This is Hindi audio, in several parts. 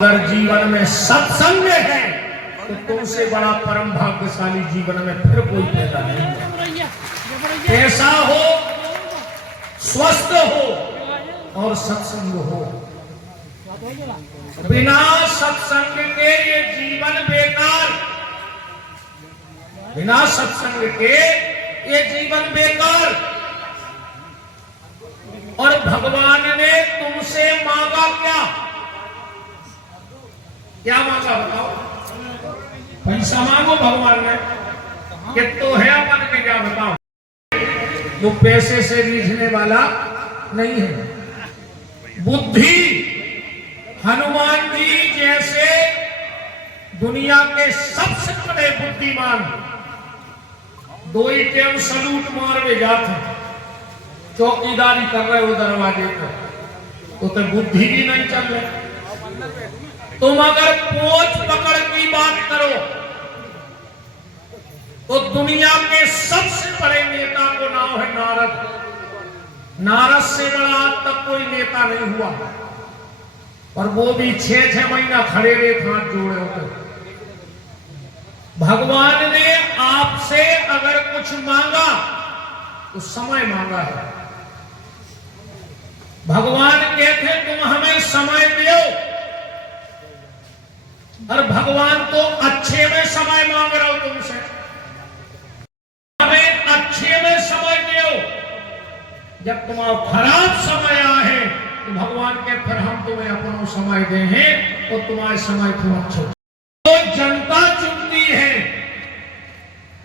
अगर जीवन में सत्संग है तो तुमसे बड़ा परम भाग्यशाली जीवन में फिर कोई पैदा नहीं है। पैसा हो, स्वस्थ हो और सत्संग हो। बिना सत्संग के ये जीवन बेकार, बिना सत्संग के ये जीवन बेकार। और भगवान ने तुमसे मांगा क्या? क्या मांगा बताओ? पैसा मांगो भगवान ने कि तो है अपन के, क्या बताओ? वो पैसे से रीझने वाला नहीं है। बुद्धि, हनुमान जी जैसे दुनिया के सबसे बड़े बुद्धिमान दो ही टाइम सलूट मार में जाते, चौकीदारी कर रहे हो दरवाजे पर, तो बुद्धि भी नहीं चल रही। तुम अगर पोंछ पकड़ की बात करो तो दुनिया के सबसे बड़े नेता को नाम है नारद। नारद से बड़ा आज तक कोई नेता नहीं हुआ, और वो भी 6-6 महीना खड़े रहे, हाथ जोड़े होते। भगवान ने आपसे अगर कुछ मांगा तो समय मांगा है। भगवान कहते तुम हमें समय दो, और भगवान तो अच्छे में समय मांग रहा हो तुमसे। हमें अच्छे में समय दो, जब तुम्हारा खराब समय आए तो भगवान के फिर हम तुम्हें अपना समय दे हैं तो तुम्हारे समय थोड़ा अच्छा। तो जनता चुनती है,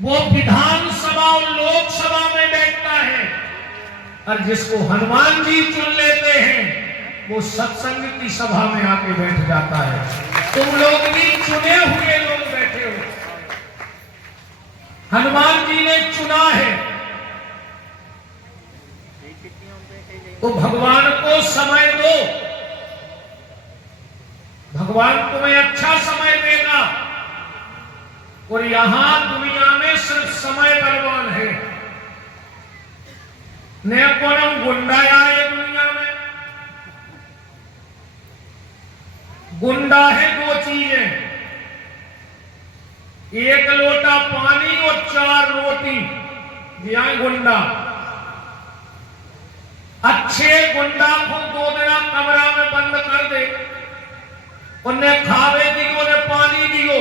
वो विधानसभा और लोकसभा में बैठता है, और जिसको हनुमान जी चुन लेते हैं वो सत्संग की सभा में आके बैठ जाता है। तुम लोग भी चुने हुए लोग बैठे हो, हनुमान जी ने चुना है, तो भगवान को समय दो। भगवान तुम्हें अच्छा समय देगा। और यहां दुनिया में सिर्फ समय बलवान है, न कोई गुंडा आए दुनिया में। गुंडा है दो चीजें, एक लोटा पानी और 4 रोटी, यह गुंडा। अच्छे गुंडा को 2 दिन कमरा में बंद कर दे, उन्हें खावे दियो, उन्हें पानी दियो,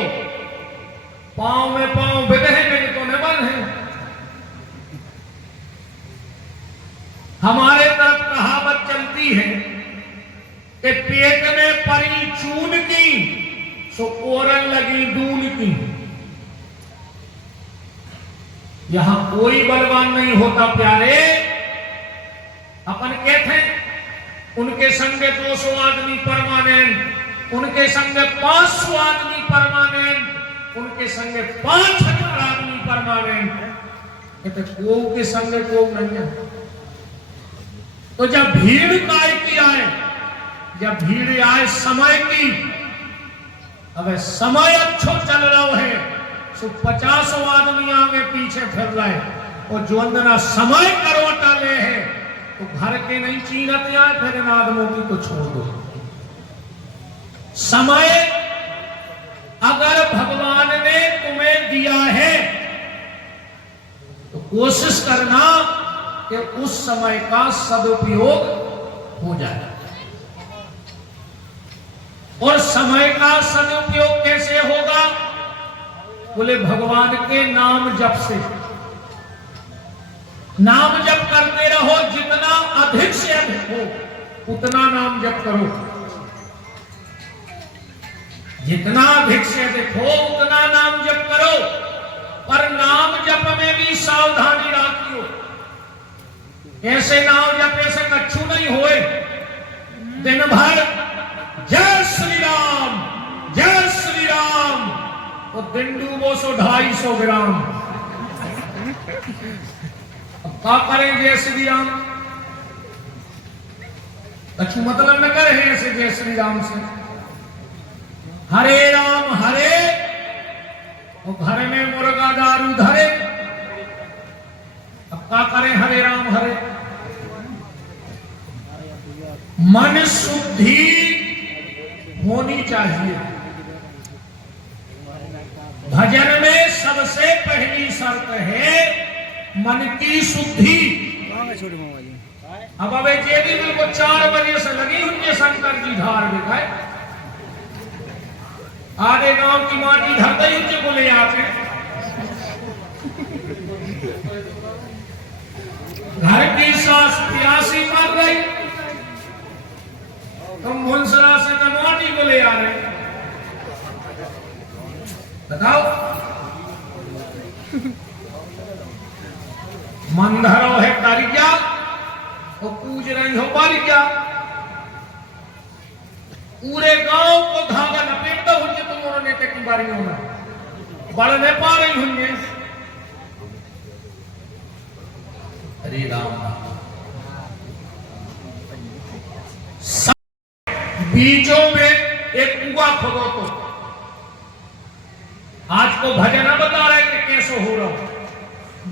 पांव में पांव बिगहे में तो न बन है। हमारे तरफ कहावत चलती है कि पेट में परी चून की सो ओरन लगी दून की। यहां कोई बलवान नहीं होता प्यारे। अपन कहते उनके संगे 200 आदमी परमानेंट, उनके संगे 500 आदमी परमानेंट, उनके संगे 5000 आदमी परमानेंट, को के संगे को नहीं है। तो जब भीड़ काय की आए, जब भीड़ आए समय की, अब समय अच्छो चल रहा है तो 50 आदमी आगे पीछे फिर रहे, और जो अंदर समय करवटा ले है तो घर के नहीं चीनते आए, फिर इन आदमों की को छोड़ दो। समय अगर भगवान ने तुम्हें दिया है तो कोशिश करना कि उस समय का सदुपयोग हो जाए। और समय का सदुपयोग कैसे होगा? बोले भगवान के नाम जप से। नाम जप करते रहो, जितना अधिक से अधिक हो उतना नाम जप करो, जितना अधिक से अधिक हो उतना नाम जप करो। पर नाम जप में भी सावधानी रखियो, ऐसे नाम जप से कच्छू नहीं होए। दिन भर जय श्री राम, जय श्री राम, और दिन डूबो सो 250 ग्राम। अब क्या करें जय श्री राम? अच्छी मतलब न करे ऐसे जय श्री राम से। हरे राम हरे, और घर में मुर्गा दारू धरे। अब क्या करें हरे राम हरे? मन शुद्धि होनी चाहिए। भजन में सबसे पहली शर्त है मन की शुद्धि। अब अबे जेदी दिल को 4 बजे से लगी उनके शंकर जी धार्मिक है, आधे गांव की माटी धरते ही उनके बोले आते घर की सास प्यासी मर रही, तुम मुंसरा से तो माटी को ले आ रहे, बताओ। मंधरो है तारिया तो पूज रही हो बारिया, पूरे गांव को धागा लपेटता हुए तुम और नेता की बारी होना बढ़ने पा रही होंगे। हरे राम। बीचों में एक कुआ खोदो तो आज को भजन बता रहे कि कैसे हो रहा हो।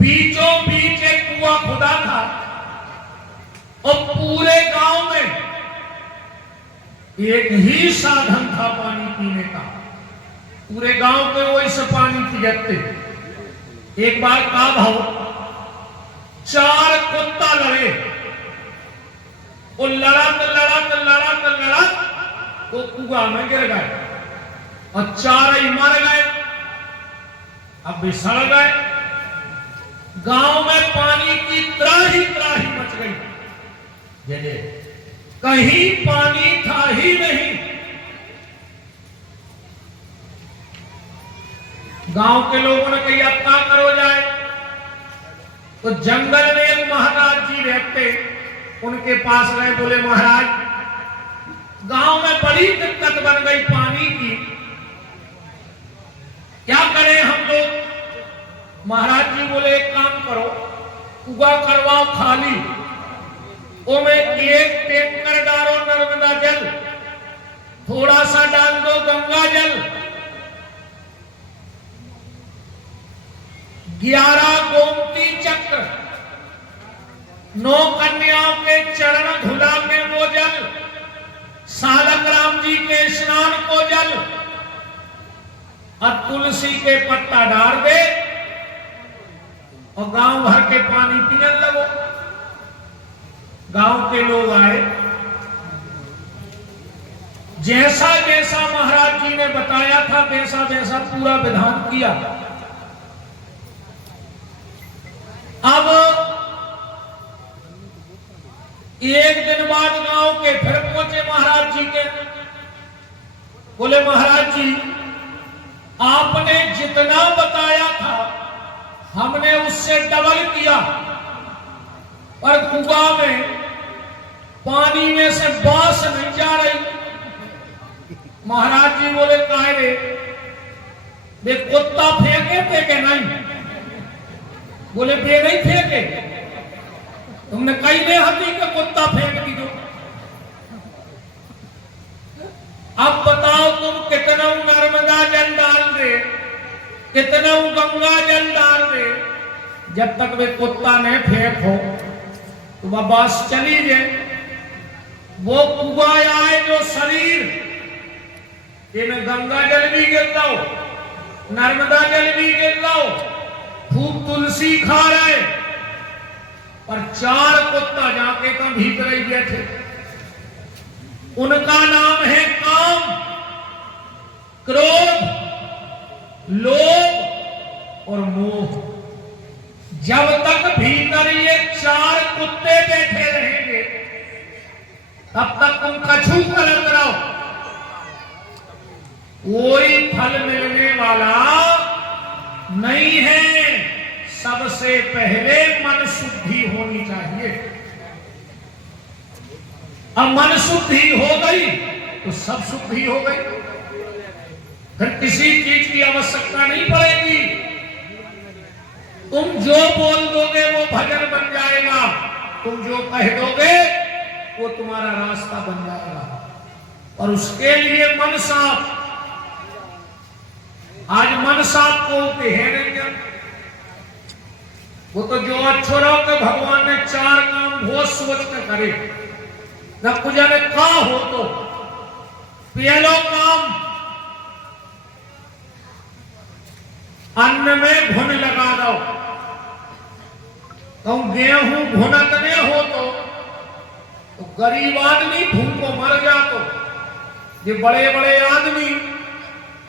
बीचों बीच एक कुआ खुदा था और पूरे गांव में एक ही साधन था पानी पीने का। पूरे गांव के वो इस पानी पियते। एक बार का भाव 4 कुत्ता लड़े, वो लड़त तो कुआ में गिर गए और 4 ही मर गए। अब भी सड़ गए। गांव में पानी की त्राही मच गई। जैसे कहीं पानी था ही नहीं। गांव के लोगों ने कही अब क्या करो जाए, तो जंगल में एक महाराज जी रहते, उनके पास गए। बोले महाराज गांव में बड़ी दिक्कत बन गई पानी की, क्या करें हम लोग। महाराज जी बोले एक काम करो, कुआ करवाओ खाली, में एक टैंकर डालो नर्मदा जल, थोड़ा सा डाल दो गंगा जल, 11 गोमती चक्र, 9 कन्याओं के चरण धुला के वो जल, सालक राम जी के स्नान को जल और तुलसी के पत्ता डाल दे और गांव भर के पानी पीने लगो। गांव के लोग आए, जैसा जैसा महाराज जी ने बताया था वैसा वैसा पूरा विधान किया। अब एक दिन बाद गांव के फिर पहुंचे महाराज जी के। बोले महाराज जी आपने जितना बताया था हमने उससे डबल किया, पर कुआ में पानी में से बांस नहीं जा रही। महाराज जी बोले काहे रे, वे कुत्ता फेंके थे कि नहीं। बोले बे नहीं फेंके, तुमने कही नहीं हती कि कुत्ता फेंक दी दो। अब बताओ तुम कितना नर्मदा जल डाल दे, कितना गंगा जल डाल दे, जब तक वे कुत्ता ने फेंको तो वह बास चली जाए। वो कुआ आए जो शरीर, इनमें गंगा जल भी गिर लो, नर्मदा जल भी गिर लो, खूब तुलसी खा रहे, पर 4 कुत्ता जाके का भीतर ही बैठे। उनका नाम है काम, क्रोध, लोभ और मोह। जब तक भीतर ये 4 कुत्ते बैठे रहेंगे तब तक तुम कछु करत रहो, कोई फल मिलने वाला नहीं है। सबसे पहले मन शुद्धि होनी चाहिए। अब मन शुद्धि हो गई तो सब शुद्धि हो गई, फिर किसी चीज की आवश्यकता नहीं पड़ेगी। तुम जो बोल दोगे वो भजन बन जाएगा, तुम जो कह दोगे वो तुम्हारा रास्ता बन जाएगा। और उसके लिए मन साफ। आज मन साफ को है नहीं क्या, वो तो जो अच्छोरों के भगवान ने 4 काम बहुत सोच कर करे, न कुछ जाने का हो तो पहलो काम अन्न में घुन लगा दो। तो गेहूं घुनत ने हो तो गरीब आदमी भूखों मर जातो। ये बड़े बड़े आदमी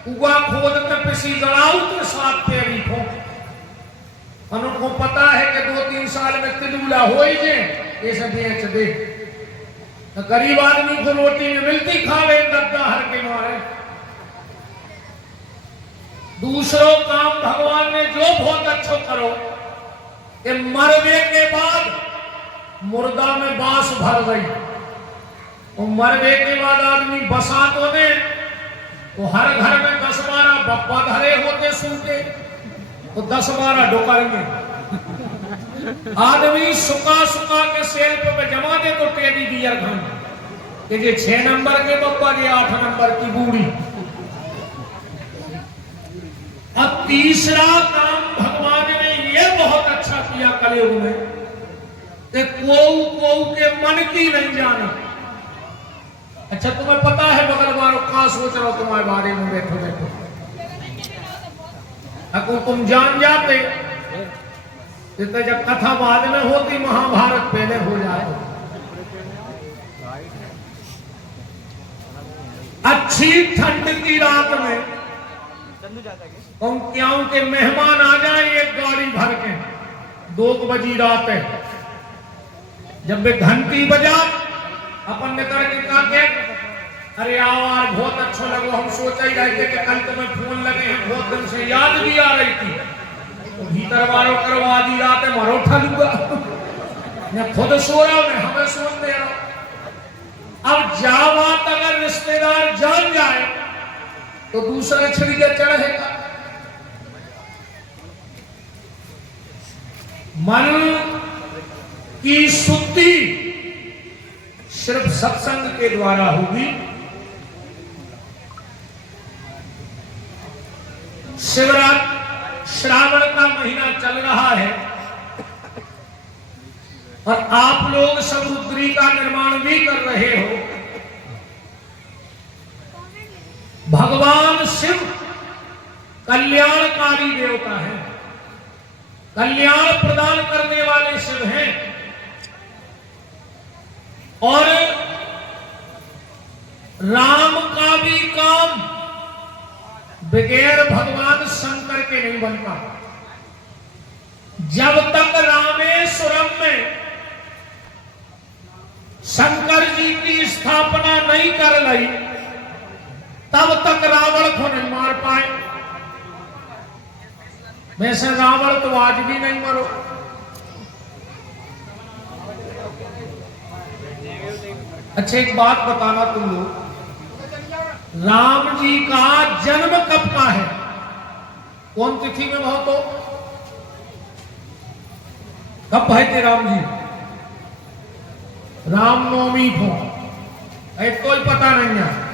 कुआ खोद के पिसी गड़ाऊ तो साथ तेरी खो। उनको पता है कि 2-3 साल में तिलूला हो ही जे ऐसे बेच दे। तो गरीब आदमी को रोटी में मिलती खा ले दद्दा हर के मारे। दूसरो काम भगवान ने जो बहुत अच्छा करो कि मरने के बाद मुर्दा में बांस भर गई। और मरने के बाद आदमी बसा तो दे तो हर घर में 10-12 बप्पा धरे होते सूखे तो 10-12 डोकरेंगे। आदमी सुखा सुखा के सेल्फ पे जमा दे तो टेडी बियर खान कि 6 नंबर के बप्पा के 8 नंबर की बूढ़ी। अब तीसरा काम भगवान ने ये बहुत अच्छा किया कलयुग में कि को के मन की नहीं जाना। अच्छा तुम्हें पता है बगल वालों का सोच रहा हो तुम्हारे बारे में बैठो बैठो। अगर तुम जान जाते तो जब कथा बाद में होती महाभारत पहले हो जाता। अच्छी ठंड की रात में क्यों के मेहमान आ जाए एक गाड़ी भर के 2 बजी रात है। जब वे घंटी बजा अपन ने करके कहा के अरे यार बहुत अच्छा लगा। हम सोच ही रहे थे कि कल तुम्हें फोन लगे हैं बहुत दिन से याद भी आ रही थी। तो भीतर वालों करवा दी रात है मारो उठा लूंगा। मैं खुद सो रहा हूं मैं हमें सोन दे रहा। अब जा बात अगर रिश्तेदार जान जाए तो दूसरा छड़ी के चढ़ेगा। मन की शुद्धि सिर्फ सत्संग के द्वारा होगी। शिवरात्रि श्रावण का महीना चल रहा है और आप लोग समुद्री का निर्माण भी कर रहे हो। भगवान शिव कल्याणकारी देवता है, कल्याण प्रदान करने वाले शिव हैं। और राम का भी काम बगैर भगवान शंकर के नहीं बनता। जब तक रामेश्वरम में शंकर जी की स्थापना नहीं कर ली तब तक रावण को नहीं मार पाए। वैसे रावण तो आज भी नहीं मरो। अच्छा एक बात बताना तुम लोग, राम जी का जन्म कब का है? कौन तिथि में बहुत हो? कब भाई थे राम जी? रामनवमी को तो ही पता नहीं है।